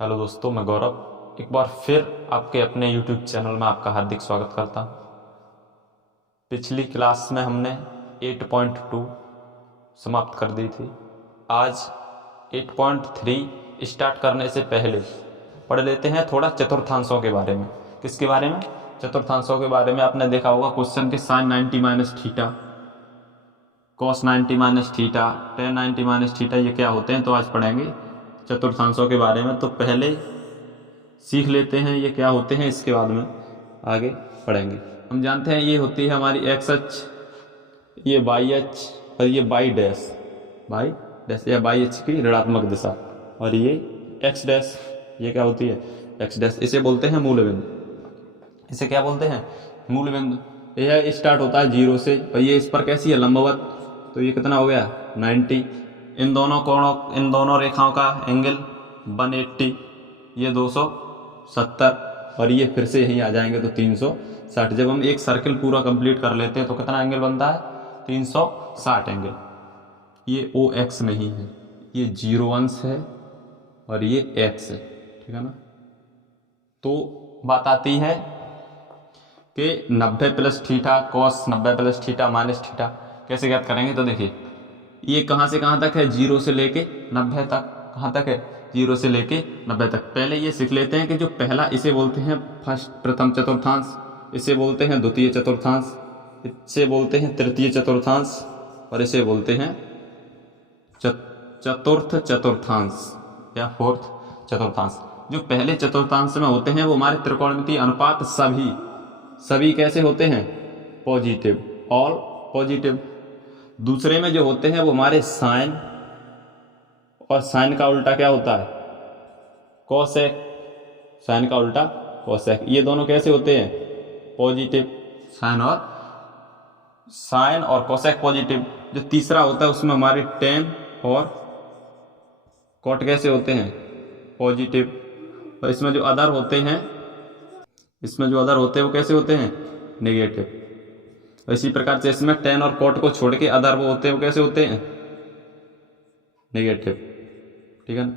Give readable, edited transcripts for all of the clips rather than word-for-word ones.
Hello दोस्तों, मैं गौरव एक बार फिर आपके अपने YouTube चैनल में आपका हार्दिक स्वागत करता हूँ। पिछली क्लास में हमने 8.2 समाप्त कर दी थी। आज 8.3 स्टार्ट करने से पहले पढ़ लेते हैं थोड़ा चतुर्थांशों के बारे में। किसके बारे में? चतुर्थांशों के बारे में। आपने देखा होगा क्वेश्चन के sine 90 minus theta, cos 90 minus theta, tan 90 minus theta, ये क्या होते हैं। तो आज पढ़ेंगे चतुर्थांशों के बारे में। तो पहले सीख लेते हैं ये क्या होते हैं, इसके बाद में आगे पढ़ेंगे। हम जानते हैं ये होती है हमारी एक्स अक्ष, ये वाई अक्ष और ये वाई डैश, या वाई अक्ष की ऋणात्मक दिशा, और ये एक्स डैश, ये क्या होती है एक्स डैश। इसे बोलते हैं मूल बिंदु। इसे क्या बोलते हैं? मूल बिंदु। यह स्टार्ट होता है 0 से और ये इस पर कैसी है? लंबवत। तो ये कितना हो गया? 90। इन दोनों रेखाओं का एंगल 180, ये 270, और ये फिर से यहीं आ जाएंगे तो 360। जब हम एक सर्किल पूरा कंप्लीट कर लेते हैं तो कितना एंगल बनता है? 360 एंगल। ये ओ एक्स नहीं है, ये 0 अंश है और ये एक्स है, ठीक है ना। तो बात आती है कि 90 plus theta cos 90 plus theta minus theta कैसे ज्ञात करेंगे। तो देखिए ये कहाँ से कहाँ तक है? 0 से लेके 90 तक। कहाँ तक है? 0 से लेके 90 तक। पहले ये सीख लेते हैं कि जो पहला, इसे बोलते हैं प्रथम चतुर्थांश, इसे बोलते हैं द्वितीय चतुर्थांश, इसे बोलते हैं तृतीय चतुर्थांश, और इसे बोलते हैं चतुर्थ चतुर्थांश या फोर्थ चतुर्थांश। जो पहले चतुर्थांश में होते हैं वो हमारे त्रिकोणमितीय अनुपात सभी कैसे होते हैं? Positive, all positive. दूसरे में जो होते हैं वो हमारे साइन, और साइन का उल्टा क्या होता है? कोसेक। साइन का उल्टा कोसेक। ये दोनों कैसे होते हैं? पॉजिटिव। साइन और कोसेक पॉजिटिव। जो तीसरा होता है उसमें हमारे टेन और कॉट कैसे होते हैं? पॉजिटिव। और इसमें जो अदर होते हैं वो कैसे होते हैं? नेगेटिव। इसी प्रकार से इसमें टेन और कॉट को छोड़ के अदर वो होते हैं, वो कैसे होते हैं? नेगेटिव, ठीक है ना।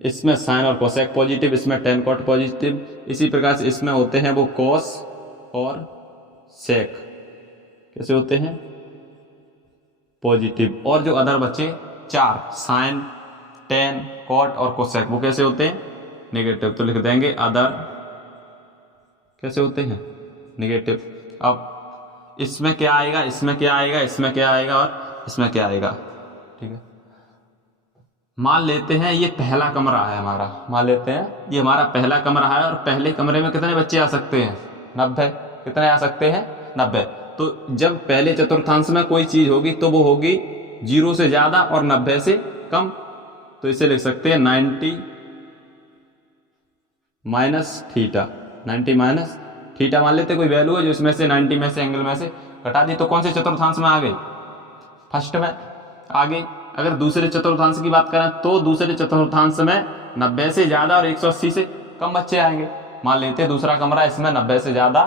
इसमें साइन और कोसेक पॉजिटिव, इसमें टेन कॉट पॉजिटिव। इसी प्रकार से इसमें होते हैं वो कॉस और सेक, कैसे होते हैं? पॉजिटिव। और जो अदर बचे 4, साइन, टेन, कॉट और कोसेक, वो कैसे होते हैं? नेगेटिव। तो लिख देंगे अदर कैसे होते हैं? नेगेटिव। अब इसमें क्या आएगा, इसमें क्या आएगा, इसमें क्या आएगा और इसमें क्या आएगा, ठीक है। मान लेते हैं ये पहला कमरा है हमारा, मान लेते हैं ये हमारा पहला कमरा है, और पहले कमरे में कितने बच्चे आ सकते हैं? 90। कितने आ सकते हैं? 90। तो जब पहले चतुर्थांश में कोई चीज होगी तो वो होगी 0 से ज्यादा और 90 से कम। तो इसे लिख सकते हैं 90 माइनस थीटा। 90 माइनस थीटा मान लेते कोई वैल्यू है जो इसमें से 90 में से एंगल में से घटा दी, तो कौन से चतुर्थांश में आ गई? फर्स्ट में आ गई। अगर दूसरे चतुर्थांश की बात करें तो दूसरे चतुर्थांश में 90 से ज्यादा और 180 से कम बच्चे आएंगे। मान लेते हैं दूसरा कमरा, इसमें 90 से ज्यादा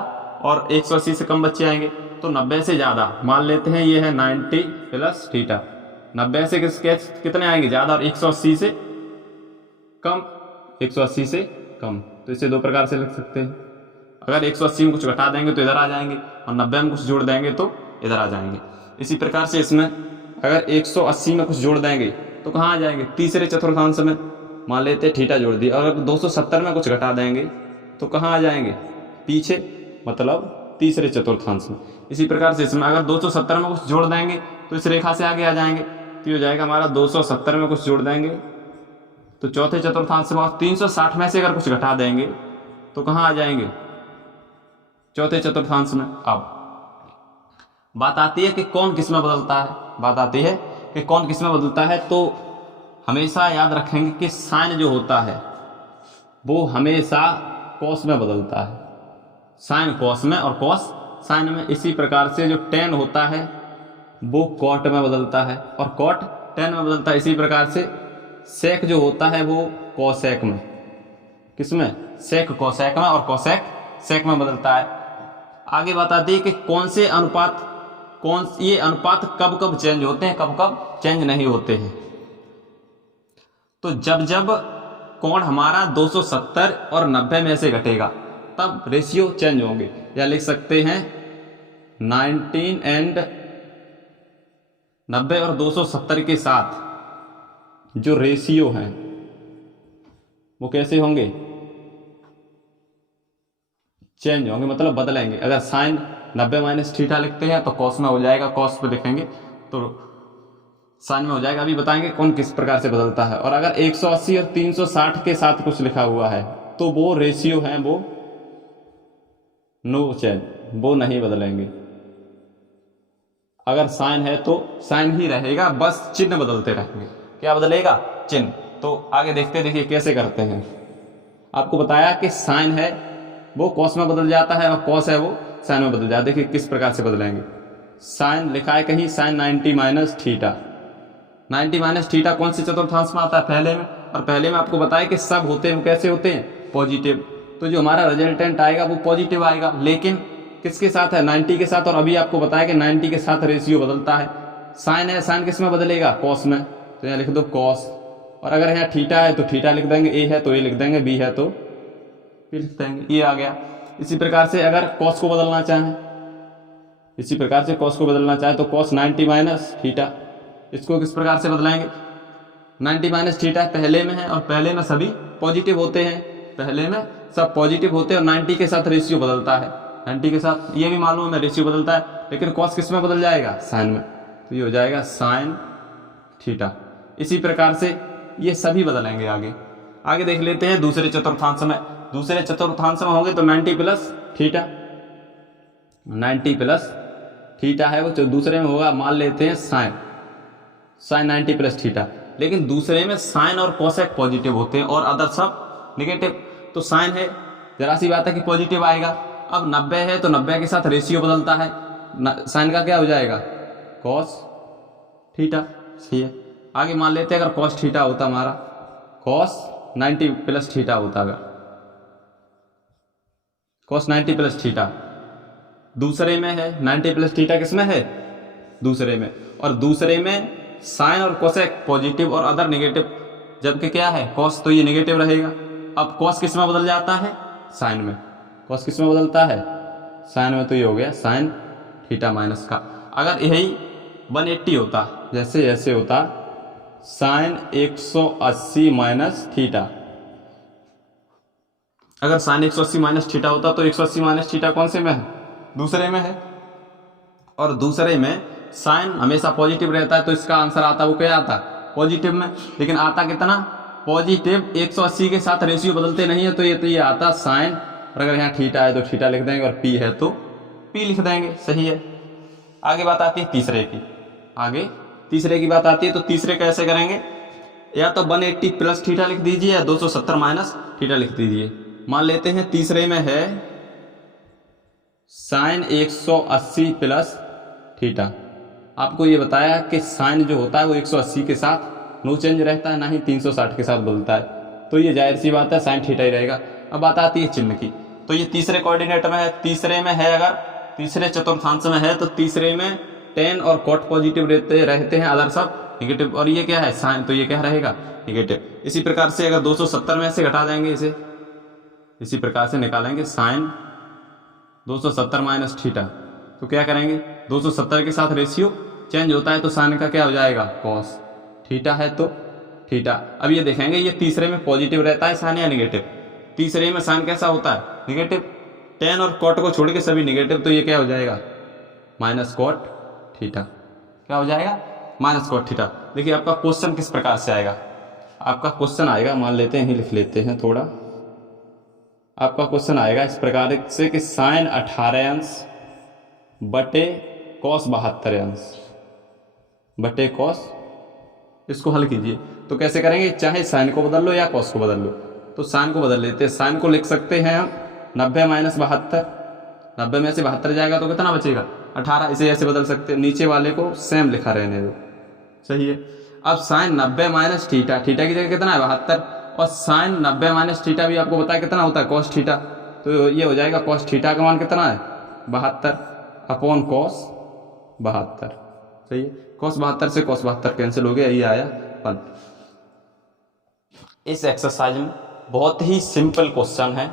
और 180 से कम बच्चे आएंगे। तो 90 से ज्यादा मान लेते हैं ये है 90 प्लस थीटा। 90 से कितने आएंगे? ज्यादा, और 180 से कम, 180 से कम। तो इसे दो प्रकार से लिख सकते हैं। अगर 180 में कुछ घटा देंगे तो इधर आ जाएंगे, और 90 में कुछ जोड़ देंगे तो इधर आ जाएंगे। इसी प्रकार से इसमें अगर 180 में कुछ जोड़ देंगे तो कहाँ आ जाएंगे? तीसरे चतुर्थांश में। मान लेते हैं थीटा जोड़ दिया। अगर 270 में कुछ घटा देंगे तो कहाँ आ जाएंगे? पीछे, मतलब तीसरे चतुर्थांश में। इसी प्रकार से इसमें अगर 270 में कुछ जोड़ देंगे तो इस रेखा से आगे आ जाएंगे। तो हो जाएगा हमारा 270 में कुछ जोड़ देंगे तो चौथे चतुर्थांश में, और 360 में से अगर कुछ घटा देंगे तो कहाँ आ जाएंगे? चौथे चतुर्थांश में। अब बात आती है कि कौन किस में बदलता है। तो हमेशा याद रखेंगे कि साइन जो होता है वो हमेशा कॉस में बदलता है। साइन कॉस में और कॉस साइन में। इसी प्रकार से जो टेन होता है वो कॉट में बदलता है और कॉट टेन में बदलता है। इसी प्रकार से सेक जो होता है वो कोसेक में, किसमें? सेक कोसेक में, और कोसेक सेक में बदलता है। आगे बात आती है कि ये अनुपात कब कब चेंज होते हैं, कब कब चेंज नहीं होते हैं। तो जब कोण हमारा 270 और 90 में से घटेगा, तब रेशियो चेंज होंगे। या लिख सकते हैं 19 एंड 90 और 270 के साथ जो रेशियो हैं वो कैसे होंगे, चेंज होंगे, मतलब बदलेंगे। अगर साइन 90 माइनस थीटा लिखते हैं तो कॉस में हो जाएगा, कॉस पे लिखेंगे तो साइन में हो जाएगा। अभी बताएंगे कौन किस प्रकार से बदलता है। और अगर 180 और 360 के साथ कुछ लिखा हुआ है तो वो रेशियो है, वो नो चेंज, वो नहीं बदलेंगे। अगर साइन है तो साइन ही रहेगा, बस चिन्ह बदलते रहेंगे। क्या बदलेगा, चिन्ह। तो आगे देखते, देखिए कैसे करते हैं। आपको बताया कि साइन है वो कॉस में बदल जाता है और कॉस है वो साइन में बदल जाता है। देखिए किस प्रकार से बदलेंगे। साइन लिखा है कहीं sine 90 minus theta. 90 minus theta कौन से चतुर्थांश में आता है, पहले में। और पहले में आपको बताया कि सब होते हैं वो कैसे होते हैं, पॉजिटिव। तो जो हमारा रिजल्टेंट आएगा वो पॉजिटिव आएगा, लेकिन किसके साथ है, 90 के साथ। और अभी आपको बताया कि 90 के साथ रेशियो बदलता है। साइन है, साइन किस में बदलेगा, कॉस में। तो यहाँ लिख दो कॉस। और अगर यहाँ थीटा है तो थीटा लिख देंगे, ए है तो ए लिख देंगे, बी है तो बी लिख देंगे, ये आ गया। इसी प्रकार से अगर कॉस को बदलना चाहें, इसी प्रकार से कॉस को बदलना चाहे तो कॉस 90 माइनस थीटा, इसको किस प्रकार से बदलाएंगे। 90 माइनस थीटा पहले में है और पहले में सभी पॉजिटिव होते हैं, पहले में सब पॉजिटिव होते हैं और 90 के साथ रेशियो बदलता है। 90 के साथ ये भी मालूम है रेशियो बदलता है, लेकिन कॉस किस में बदल जाएगा, साइन में। तो ये हो जाएगा साइन थीटा। इसी प्रकार से ये सभी बदलेंगे। आगे आगे देख लेते हैं दूसरे चतुर्थांश में। दूसरे चतुर्थांश में होंगे तो 90 प्लस थीटा, 90 प्लस थीटा है वो दूसरे में होगा, मान लेते हैं साइन, साइन 90 प्लस थीटा। लेकिन दूसरे में साइन और कोसेक पॉजिटिव होते हैं और अदर सब निगेटिव। तो साइन है, जरा सी बात है कि पॉजिटिव आएगा। अब 90 है तो 90 के साथ रेशियो बदलता है, साइन का क्या हो जाएगा, कॉस थीटा। सही है। आगे मान लेते हैं अगर कॉस थीटा होता हमारा, कॉस 90 प्लस थीटा होता, अगर कॉस 90 प्लस थीटा दूसरे में है, 90 प्लस थीटा किस में है, दूसरे में। और दूसरे में साइन और कोसेक पॉजिटिव और अदर नेगेटिव, जबकि क्या है कॉस, तो ये नेगेटिव रहेगा। अब कॉस किस में बदल जाता है, साइन में। कॉस किस में बदलता है, साइन में। तो ये हो गया साइन थीटा माइनस का। अगर यही 180 होता, जैसे ऐसे होता साइन 180 माइनस थीटा, अगर साइन 180 माइनस थीटा होता तो 180 माइनस थीटा कौन से में है, दूसरे में है। और दूसरे में साइन हमेशा पॉजिटिव रहता है, तो इसका आंसर आता वो क्या आता, पॉजिटिव में। लेकिन आता कितना, पॉजिटिव। 180 के साथ रेशियो बदलते नहीं है, तो ये आता साइन। और अगर यहाँ थीटा है तो थीटा लिख देंगे और पी है तो पी लिख देंगे। सही है। आगे बात आती है तीसरे की। आगे तीसरे की बात आती है, तो तीसरे कैसे करेंगे, या तो 180 प्लस थीटा लिख दीजिए या 270 माइनस थीटा लिख दीजिए। मान लेते हैं तीसरे में है साइन 180 प्लस थीटा। आपको ये बताया कि साइन जो होता है वो 180 के साथ नो चेंज रहता है, ना ही 360 के साथ बदलता है। तो ये जाहिर सी बात है साइन थीटा ही रहेगा। अब बात आती है चिन्ह की। तो ये तीसरे कोऑर्डिनेट में है, तीसरे में है, अगर तीसरे चतुर्थांश में है तो तीसरे में टेन और कॉट पॉजिटिव रहते हैं, अदर सब निगेटिव। और ये क्या है, साइन, तो ये क्या रहेगा, निगेटिव। इसी प्रकार से अगर 270 में से घटा देंगे इसे, इसी प्रकार से निकालेंगे साइन 270 माइनस थीटा, तो क्या करेंगे, 270 के साथ रेशियो चेंज होता है, तो साइन का क्या हो जाएगा, कॉस थीटा है तो थीटा। अब ये देखेंगे ये तीसरे में पॉजिटिव रहता है साइन या निगेटिव। तीसरे में साइन कैसा होता है, निगेटिव। टेन और कॉट को छोड़ के सभी निगेटिव, तो ये क्या हो जाएगा, माइनस कॉट थीटा। क्या हो जाएगा, माइनस कॉट थीटा। देखिए आपका क्वेश्चन किस प्रकार से आएगा। आपका क्वेश्चन आएगा, मान लेते हैं, लिख लेते हैं थोड़ा। आपका क्वेश्चन आएगा इस प्रकार से कि साइन 18 अंश बटे कॉस 72 अंश बटे कॉस। इसको हल कीजिए। तो कैसे करेंगे, चाहे साइन को बदल लो या कॉस को बदल लो। तो साइन को बदल लेते हैं। साइन को लिख सकते हैं हम 90 माइनस 72। 90 में से 72 जाएगा तो कितना बचेगा, 18। इसे ऐसे बदल सकते हैं, नीचे वाले को सेम लिखा रहने दो। सही है। अब साइन 90 माइनस थीटा, थीटा की जगह कितना है, 72। और साइन 90 माइनस थीटा भी आपको बताया कितना होता है, कॉस थीटा। तो ये हो जाएगा कॉस थीटा का मान कितना है, 72 अपॉन कॉस 72। सही है। कॉस 72 से कॉस 72 कैंसिल हो गया, ये आया 1। इस एक्सरसाइज में बहुत ही सिंपल क्वेश्चन है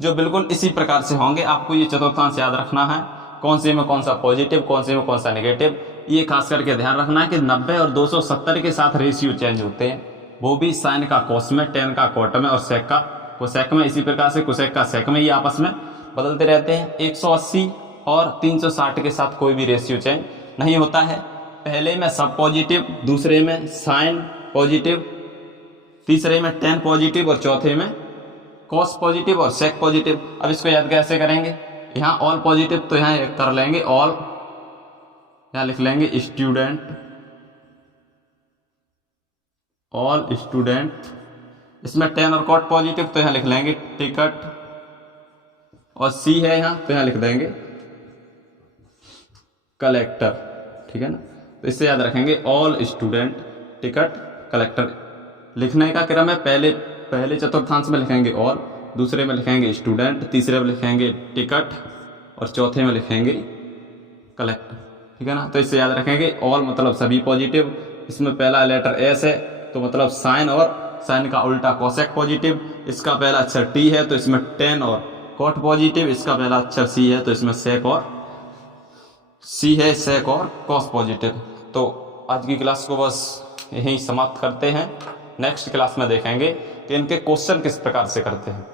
जो बिल्कुल इसी प्रकार से होंगे। आपको ये चतुर्थांश याद रखना है, कौन से में कौन सा पॉजिटिव, कौन से में कौन सा नेगेटिव। ये खास करके ध्यान रखना है कि 90 और 270 के साथ रेशियो चेंज होते हैं, वो भी साइन का कोस में, टेन का कॉट में और सेक का कोसेक में। इसी प्रकार से कोसेक का सेक में, ये आपस में बदलते रहते हैं। 180 और 360 के साथ कोई भी रेशियो चेंज नहीं होता है। पहले में सब पॉजिटिव, दूसरे में साइन पॉजिटिव, तीसरे में टेन पॉजिटिव और चौथे में कॉस पॉजिटिव और सेक पॉजिटिव। अब इसको याद कैसे करेंगे? यहाँ ऑल पॉजिटिव तो यहाँ कर लेंगे ऑल, यहाँ लिख लेंगे स्टूडेंट, ऑल स्टूडेंट। इसमें टेन और कॉट पॉजिटिव तो यहाँ लिख लेंगे टिकट, और सी है यहाँ तो यहाँ लिख देंगे कलेक्टर। ठीक है ना? तो इससे याद रखेंगे ऑल स्टूडेंट, टिकट, कलेक्टर। लिखने का क्रम है, पहले चतुर्थांश में लिखेंगे ऑल, दूसरे में लिखेंगे स्टूडेंट, तीसरे में लिखेंगे टिकट और चौथे में लिखेंगे कलेक्टर। ठीक है ना? तो इससे याद रखेंगे ऑल मतलब सभी पॉजिटिव, इसमें पहला लेटर एस है तो मतलब साइन, और साइन का उल्टा कोसेक पॉजिटिव। इसका पहला अक्षर टी है तो इसमें टेन और कॉट पॉजिटिव। इसका पहला अक्षर सी है तो इसमें सेक और सी है, सेक और कॉस पॉजिटिव। तो आज की क्लास को बस यहीं समाप्त करते हैं। नेक्स्ट क्लास में देखेंगे कि इनके क्वेश्चन किस प्रकार से करते हैं।